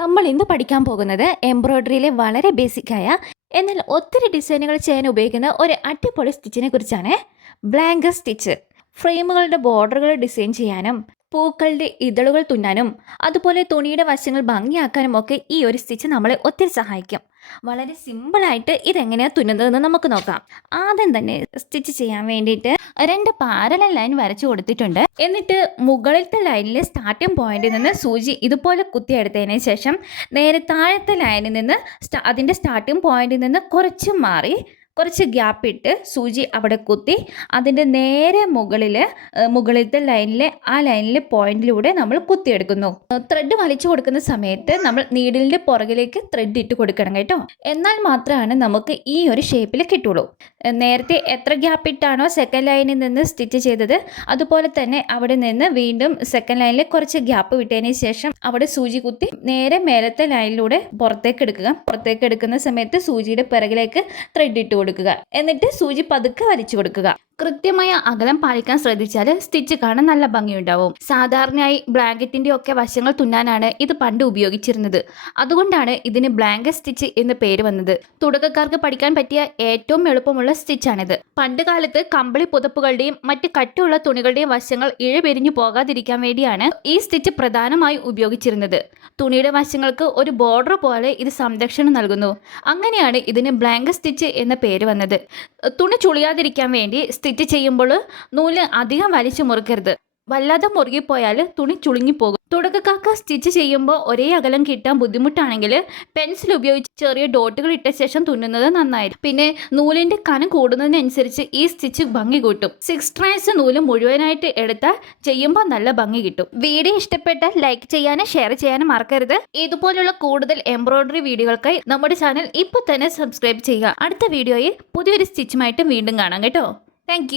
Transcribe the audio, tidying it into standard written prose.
നമ്മൾ ഇന്ന് പഠിക്കാൻ പോകുന്നത് എംബ്രോയ്ഡറിയിലെ വളരെ ബേസിക്കായ എന്നാൽ ഒത്തിരി ഡിസൈനുകൾ ചെയ്യാൻ ഉപയോഗിക്കുന്ന ഒരു അടിപൊളി സ്റ്റിച്ചിനെ കുറിച്ചാണ്. Blanket stitch. ഫ്രെയിമുകളുടെ ബോർഡറുകൾ ഡിസൈൻ ചെയ്യാനും പൂക്കളുടെ ഇതളുകൾ തുന്നാനും അതുപോലെ തുണിയുടെ വശങ്ങൾ ഭംഗിയാക്കാനും ഒക്കെ ഈ ഒരു സ്റ്റിച്ച് നമ്മളെ ഒത്തിരി സഹായിക്കും. വളരെ സിമ്പിളായിട്ട് ഇതെങ്ങനെയാണ് തുന്നുന്നതെന്ന് നമുക്ക് നോക്കാം. ആദ്യം തന്നെ സ്റ്റിച്ച് ചെയ്യാൻ വേണ്ടിയിട്ട് 2 പാരലൽ ലൈൻ വരച്ചു കൊടുത്തിട്ടുണ്ട്. എന്നിട്ട് മുകളിലത്തെ ലൈനിലെ സ്റ്റാർട്ടിംഗ് പോയിന്റിൽ നിന്ന് സൂചി ഇതുപോലെ കുത്തിയെടുത്തതിന് ശേഷം നേരെ താഴത്തെ ലൈനിൽ നിന്ന് അതിൻ്റെ സ്റ്റാർട്ടിംഗ് പോയിന്റിൽ നിന്ന് കുറച്ച് മാറി കുറച്ച് ഗ്യാപ്പ് ഇട്ട് സൂചി അവിടെ കുത്തി അതിൻ്റെ നേരെ മുകളിലത്തെ ലൈനിലെ പോയിന്റിലൂടെ നമ്മൾ കുത്തിയെടുക്കുന്നു. ത്രെഡ് വലിച്ചു കൊടുക്കുന്ന സമയത്ത് നമ്മൾ നീഡിലിൻ്റെ പുറകിലേക്ക് ത്രെഡ് ഇട്ട് കൊടുക്കണം കേട്ടോ. എന്നാൽ മാത്രമാണ് നമുക്ക് ഈ ഒരു ഷേപ്പിൽ കിട്ടുള്ളൂ. നേരത്തെ എത്ര ഗ്യാപ്പ് ഇട്ടാണോ സെക്കൻഡ് ലൈനിൽ നിന്ന് സ്റ്റിച്ച് ചെയ്തത് അതുപോലെ തന്നെ അവിടെ നിന്ന് വീണ്ടും സെക്കൻഡ് ലൈനിൽ കുറച്ച് ഗ്യാപ്പ് വിട്ടതിന് ശേഷം അവിടെ സൂചി കുത്തി നേരെ മേലത്തെ ലൈനിലൂടെ പുറത്തേക്ക് എടുക്കുന്ന സമയത്ത് സൂചിയുടെ പിറകിലേക്ക് ത്രെഡ് ഇട്ട് കൊടുക്കുക. എന്നിട്ട് സൂചി പതുക്കെ വലിച്ചു കൊടുക്കുക. കൃത്യമായ അകലം പാലിക്കാൻ ശ്രദ്ധിച്ചാൽ സ്റ്റിച്ച് കാണാൻ നല്ല ഭംഗിയുണ്ടാവും. സാധാരണയായി ബ്ലാങ്കറ്റിന്റെ ഒക്കെ വശങ്ങൾ തുന്നാനാണ് ഇത് പണ്ട് ഉപയോഗിച്ചിരുന്നത്. അതുകൊണ്ടാണ് ഇതിന് ബ്ലാങ്കറ്റ് സ്റ്റിച്ച് എന്ന് പേര് വന്നത്. തുടക്കക്കാർക്ക് പഠിക്കാൻ പറ്റിയ ഏറ്റവും എളുപ്പമുള്ള സ്റ്റിച്ചാണിത്. പണ്ട് കാലത്ത് കമ്പിളി പുതപ്പുകളുടെയും മറ്റ് കട്ടിയുള്ള തുണികളുടെയും വശങ്ങൾ ഇഴപിരിഞ്ഞു പോകാതിരിക്കാൻ വേണ്ടിയാണ് ഈ സ്റ്റിച്ച് പ്രധാനമായി ഉപയോഗിച്ചിരുന്നത്. തുണിയുടെ വശങ്ങൾക്ക് ഒരു ബോർഡർ പോലെ ഇത് സംരക്ഷണം നൽകുന്നു. അങ്ങനെയാണ് ഇതിന് ബ്ലാങ്കറ്റ് സ്റ്റിച്ച് എന്ന പേര് വന്നത്. തുണി ചുളിയാതിരിക്കാൻ വേണ്ടി സ്റ്റിച്ച് ചെയ്യുമ്പോൾ നൂല് അധികം വലിച്ചു മുറുക്കരുത്. വല്ലാതെ മുറുകിപ്പോയാൽ തുണി ചുളുങ്ങിപ്പോകും. തുടക്കക്കാർക്ക് സ്റ്റിച്ച് ചെയ്യുമ്പോൾ ഒരേ അകലം കിട്ടാൻ ബുദ്ധിമുട്ടാണെങ്കിൽ പെൻസിൽ ഉപയോഗിച്ച് ചെറിയ ഡോട്ടുകൾ ഇട്ട ശേഷം തുന്നുന്നത് നന്നായിരിക്കും. പിന്നെ നൂലിന്റെ കനം കൂടുന്നതിനനുസരിച്ച് ഈ സ്റ്റിച്ച് ഭംഗി കൂട്ടും. 6 സ്ട്രാൻഡ്സ് നൂല് മുഴുവനായിട്ട് എടുത്താൽ ചെയ്യുമ്പോൾ നല്ല ഭംഗി കിട്ടും. വീഡിയോ ഇഷ്ടപ്പെട്ടാൽ ലൈക്ക് ചെയ്യാനും ഷെയർ ചെയ്യാനും മറക്കരുത്. ഇതുപോലുള്ള കൂടുതൽ എംബ്രോയ്ഡറി വീഡിയോകൾക്കായി നമ്മുടെ ചാനൽ ഇപ്പോൾ തന്നെ സബ്സ്ക്രൈബ് ചെയ്യുക. അടുത്ത വീഡിയോയിൽ പുതിയൊരു സ്റ്റിച്ചുമായിട്ട് വീണ്ടും കാണാം കേട്ടോ. താങ്ക്